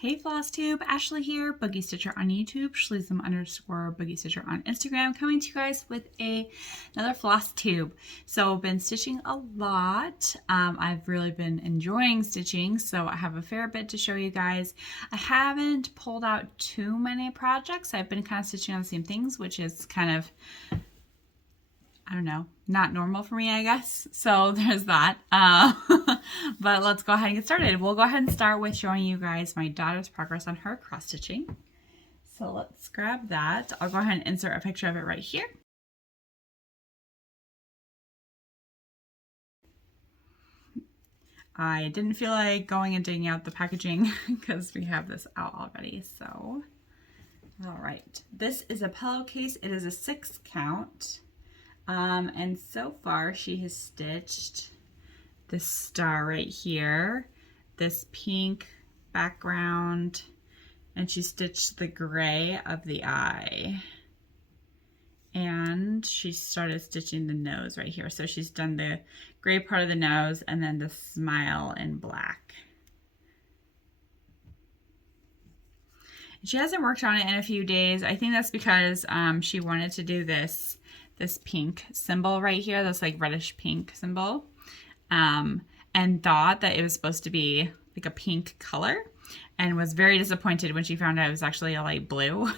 Hey Flosstube, Ashley here, Boogie Stitcher on YouTube, Schleesem_Boogie Stitcher on Instagram, coming to you guys with another Flosstube. So I've been stitching a lot. I've really been enjoying stitching, so I have a fair bit to show you guys. I haven't pulled out too many projects. I've been kind of stitching on the same things, which is kind of, I don't know, not normal for me, I guess. So there's that. But let's go ahead and get started. We'll go ahead and start with showing you guys my daughter's progress on her cross stitching. So let's grab that. I'll go ahead and insert a picture of it right here. I didn't feel like going and digging out the packaging because we have this out already. So, all right. This is a pillowcase. It is a 6 count. And so far she has stitched this star right here, this pink background, and she stitched the gray of the eye. And she started stitching the nose right here. So she's done the gray part of the nose and then the smile in black. She hasn't worked on it in a few days. I think that's because she wanted to do this pink symbol right here, this like reddish pink symbol, and thought that it was supposed to be like a pink color and was very disappointed when she found out it was actually a light blue.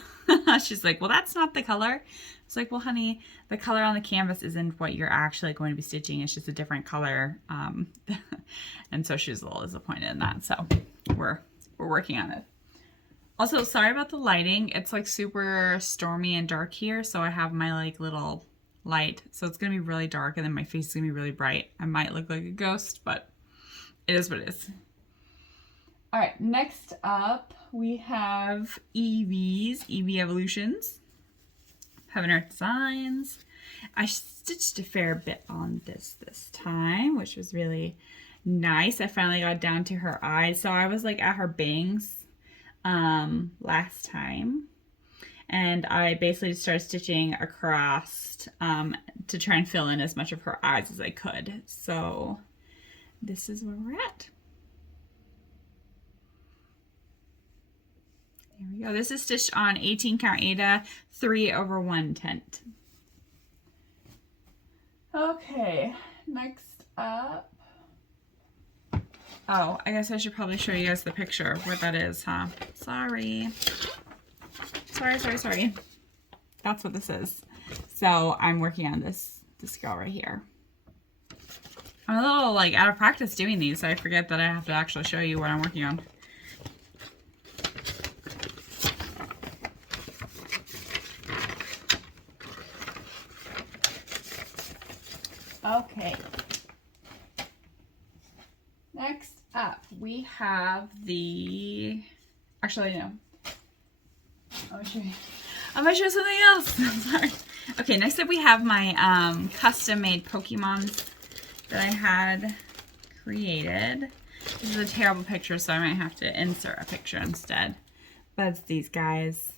She's like, well, that's not the color. It's like, well, honey, the color on the canvas isn't what you're actually going to be stitching. It's just a different color. And so she was a little disappointed in that. So we're working on it. Also, sorry about the lighting. It's like super stormy and dark here. So I have my like little light. So it's going to be really dark and then my face is going to be really bright. I might look like a ghost, but it is what it is. All right, next up we have Evie's Evie Evolutions. Heaven Earth Designs. I stitched a fair bit on this time, which was really nice. I finally got down to her eyes. So I was like at her bangs last time. And I basically started stitching across to try and fill in as much of her eyes as I could. So this is where we're at. There we go. This is stitched on 18 count Aida 3/1 tent. Okay, next up. Oh, I guess I should probably show you guys the picture of what that is, huh? Sorry. That's what this is. So I'm working on this girl right here. I'm a little like out of practice doing these, so I forget that I have to actually show you what I'm working on. Okay. Next up, we have the, actually no. I'm gonna show something else. Sorry. Okay, next up we have my custom-made Pokemons that I had created. This is a terrible picture, so I might have to insert a picture instead. But it's these guys.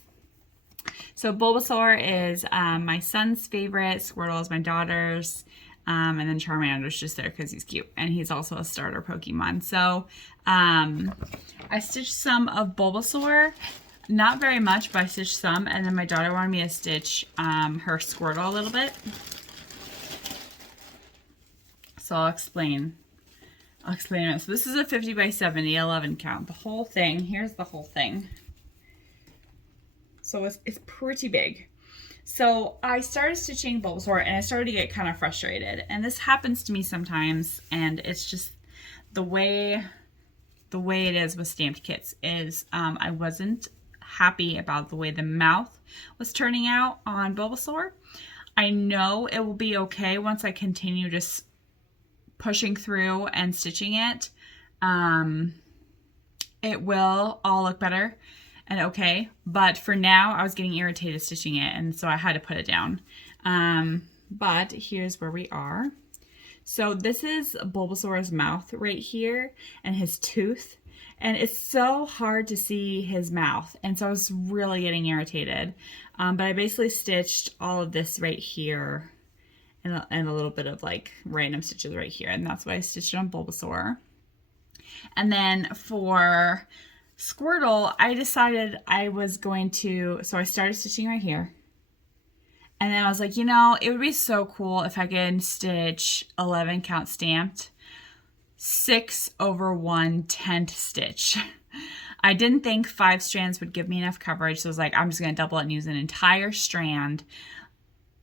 So Bulbasaur is my son's favorite. Squirtle is my daughter's. And then Charmander's just there because he's cute. And he's also a starter Pokemon. So I stitched some of Bulbasaur. Not very much, but I stitched some. And then my daughter wanted me to stitch her Squirtle a little bit. So I'll explain it. So this is a 50 by 70, 11 count. The whole thing. Here's the whole thing. So it's pretty big. So I started stitching Bulbasaur and I started to get kind of frustrated. And this happens to me sometimes, and it's just the way it is with stamped kits is I wasn't happy about the way the mouth was turning out on Bulbasaur. I know it will be okay once I continue just pushing through and stitching it. It will all look better and okay, but for now I was getting irritated stitching it, and so I had to put it down. But here's where we are. So this is Bulbasaur's mouth right here and his tooth, and it's so hard to see his mouth, and so I was really getting irritated. But I basically stitched all of this right here and a little bit of like random stitches right here, and that's what I stitched on Bulbasaur. And then for Squirtle, I decided I was going to, so I started stitching right here. And then I was like, you know, it would be so cool if I could stitch 11 count stamped, 6/1 10th stitch. I didn't think 5 strands would give me enough coverage, so I was like, I'm just going to double it and use an entire strand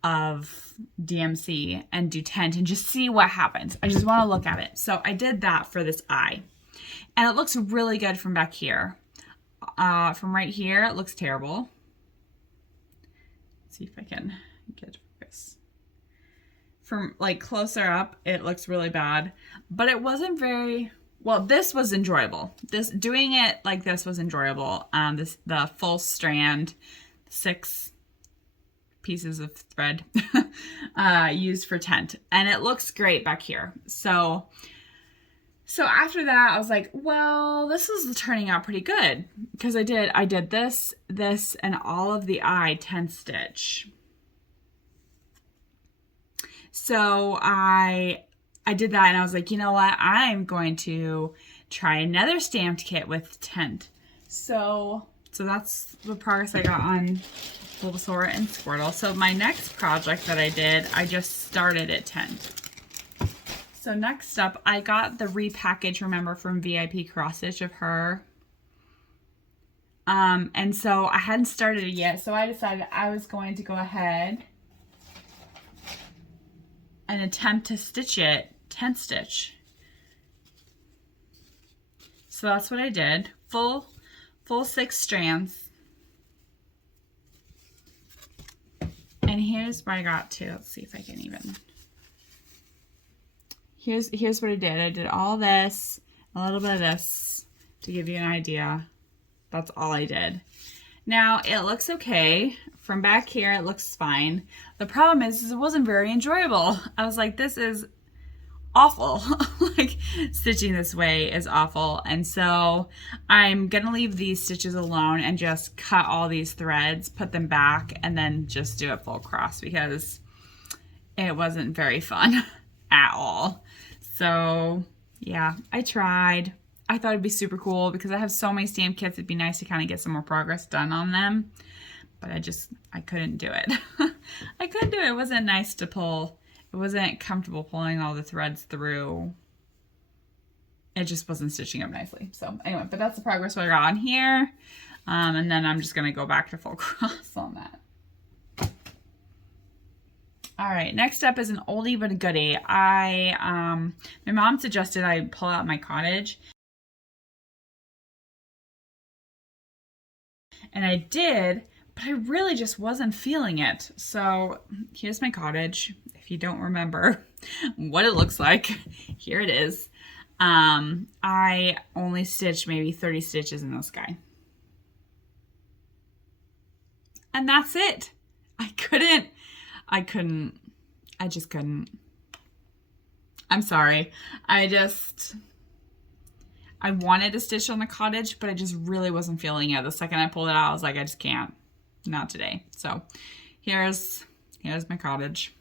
of DMC and do 10 and just see what happens. I just want to look at it. So I did that for this eye. And it looks really good from back here. From right here, it looks terrible. Let's see if I can get focus. From like closer up, it looks really bad. But it wasn't very... Well, this was enjoyable. Doing it like this was enjoyable. The full strand, 6 pieces of thread used for tent, and it looks great back here. So after that, I was like, well, this is turning out pretty good because I did this, and all of the eye 10 stitch. So I did that, and I was like, you know what? I'm going to try another stamped kit with tent. So that's the progress I got on Bulbasaur and Squirtle. So my next project that I did, I just started at tent. So next up, I got the repackage, remember, from VIP Cross Stitch of her. And so I hadn't started it yet, so I decided I was going to go ahead and attempt to stitch it 10 stitch. So that's what I did. Full 6 strands. And here's where I got to. Let's see if I can even. Here's what I did. I did all this, a little bit of this to give you an idea. That's all I did. Now it looks okay. From back here, it looks fine. The problem is it wasn't very enjoyable. I was like, this is awful. Like, stitching this way is awful. And so I'm gonna leave these stitches alone and just cut all these threads, put them back, and then just do it full cross because it wasn't very fun at all. So yeah, I tried. I thought it'd be super cool because I have so many stamp kits. It'd be nice to kind of get some more progress done on them. But I couldn't do it. I couldn't do it. It wasn't nice to pull. It wasn't comfortable pulling all the threads through. It just wasn't stitching up nicely. So anyway, but that's the progress I got on here. And then I'm just going to go back to full cross on that. All right, next up is an oldie but a goodie. My mom suggested I pull out my cottage. And I did, but I really just wasn't feeling it. So here's my cottage. If you don't remember what it looks like, here it is. I only stitched maybe 30 stitches in this guy. And that's it. I just couldn't. I'm sorry. I wanted to stitch on the cottage, but I just really wasn't feeling it. The second I pulled it out, I was like, I just can't. Not today. So here's my cottage.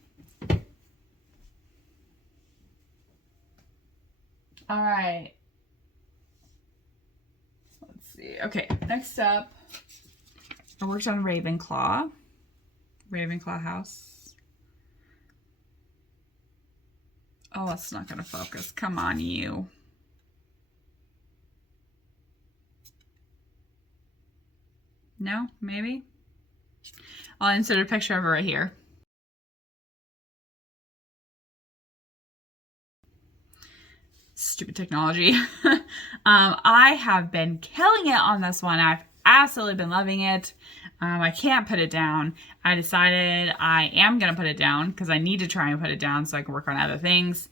All right. Let's see. Okay, next up, I worked on Ravenclaw house. Oh, it's not going to focus. Come on, you. No? Maybe? I'll insert a picture of her right here. Stupid technology. I have been killing it on this one. I've absolutely been loving it. I can't put it down. I decided I am going to put it down because I need to try and put it down so I can work on other things.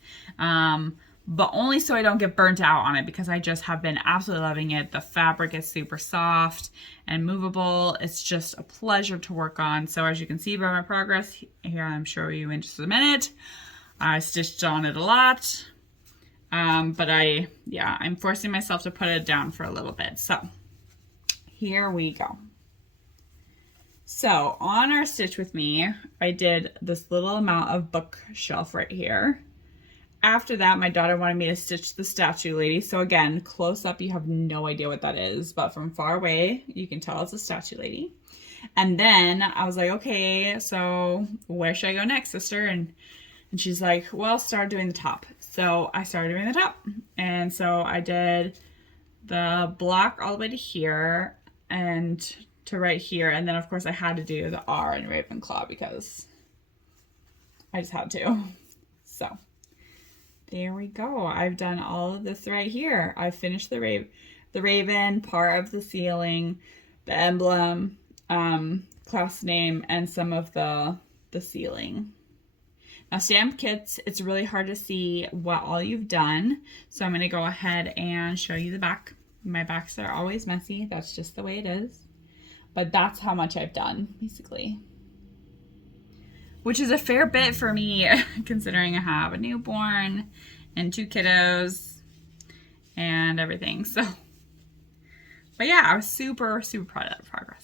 But only so I don't get burnt out on it because I just have been absolutely loving it. The fabric is super soft and movable. It's just a pleasure to work on. So as you can see by my progress, here I'm showing you in just a minute. I stitched on it a lot. But I'm forcing myself to put it down for a little bit. So here we go. So on our Stitch With Me, I did this little amount of bookshelf right here. after that, my daughter wanted me to stitch the statue lady. So again, close up, you have no idea what that is, but from far away, you can tell it's a statue lady. And then I was like, okay, so where should I go next, sister? And she's like, well, start doing the top. So I started doing the top. And so I did the block all the way to here and to right here. And then of course I had to do the R in Ravenclaw because I just had to. So there we go. I've done all of this right here. I've finished the raven, part of the ceiling, the emblem, class name, and some of the ceiling. Now stamp kits, it's really hard to see what all you've done. So I'm going to go ahead and show you the back. My backs are always messy. That's just the way it is. But that's how much I've done, basically. Which is a fair bit for me, considering I have a newborn and 2 kiddos and everything. So, but yeah, I was super, super proud of that progress.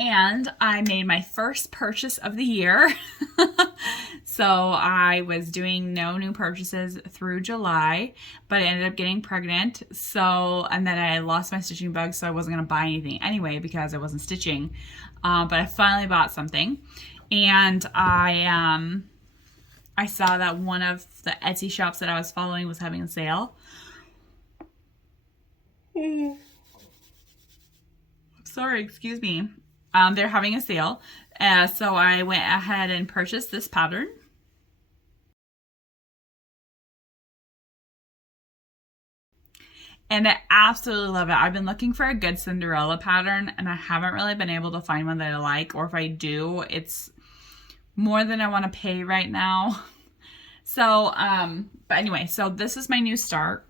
And I made my first purchase of the year. So I was doing no new purchases through July, but I ended up getting pregnant. So, and then I lost my stitching bug, so I wasn't going to buy anything anyway because I wasn't stitching. But I finally bought something, and I saw that one of the Etsy shops that I was following was having a sale. Sorry, excuse me. They're having a sale. So I went ahead and purchased this pattern. And I absolutely love it. I've been looking for a good Cinderella pattern, and I haven't really been able to find one that I like, or if I do, it's more than I want to pay right now. So, but anyway, so this is my new start,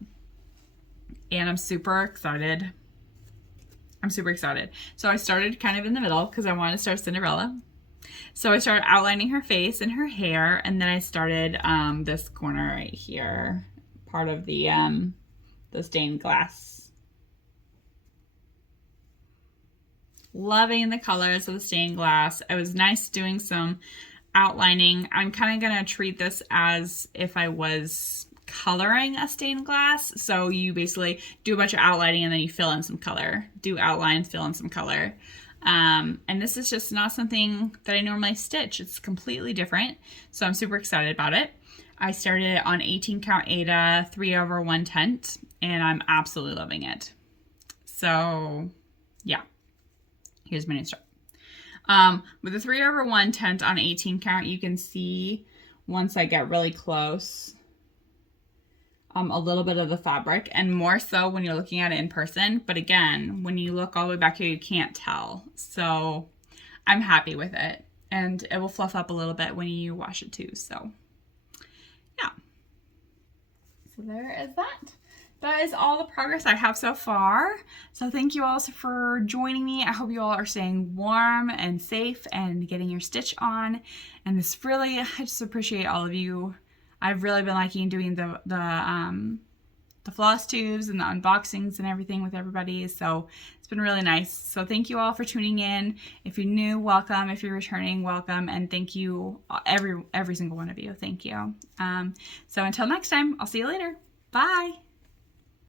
and I'm super excited. I'm super excited. So I started kind of in the middle because I wanted to start Cinderella. So I started outlining her face and her hair, and then I started this corner right here, part of the stained glass. Loving the colors of the stained glass. It was nice doing some outlining. I'm kind of going to treat this as if I was coloring a stained glass. So you basically do a bunch of outlining and then you fill in some color. Do outline, fill in some color. And this is just not something that I normally stitch. It's completely different. So I'm super excited about it. I started on 18 count Aida 3/1/10, and I'm absolutely loving it. So yeah, here's my new start. With the 3/1/10 on 18 count, you can see once I get really close, a little bit of the fabric, and more so when you're looking at it in person. But again, when you look all the way back here, you can't tell. So I'm happy with it, and it will fluff up a little bit when you wash it too. So yeah. So there is that. That is all the progress I have so far. So thank you all for joining me. I hope you all are staying warm and safe and getting your stitch on. And this really, I just appreciate all of you. I've really been liking doing the Flosstubes and the unboxings and everything with everybody. So it's been really nice. So thank you all for tuning in. If you're new, welcome. If you're returning, welcome. And thank you, every single one of you. Thank you. So until next time, I'll see you later. Bye.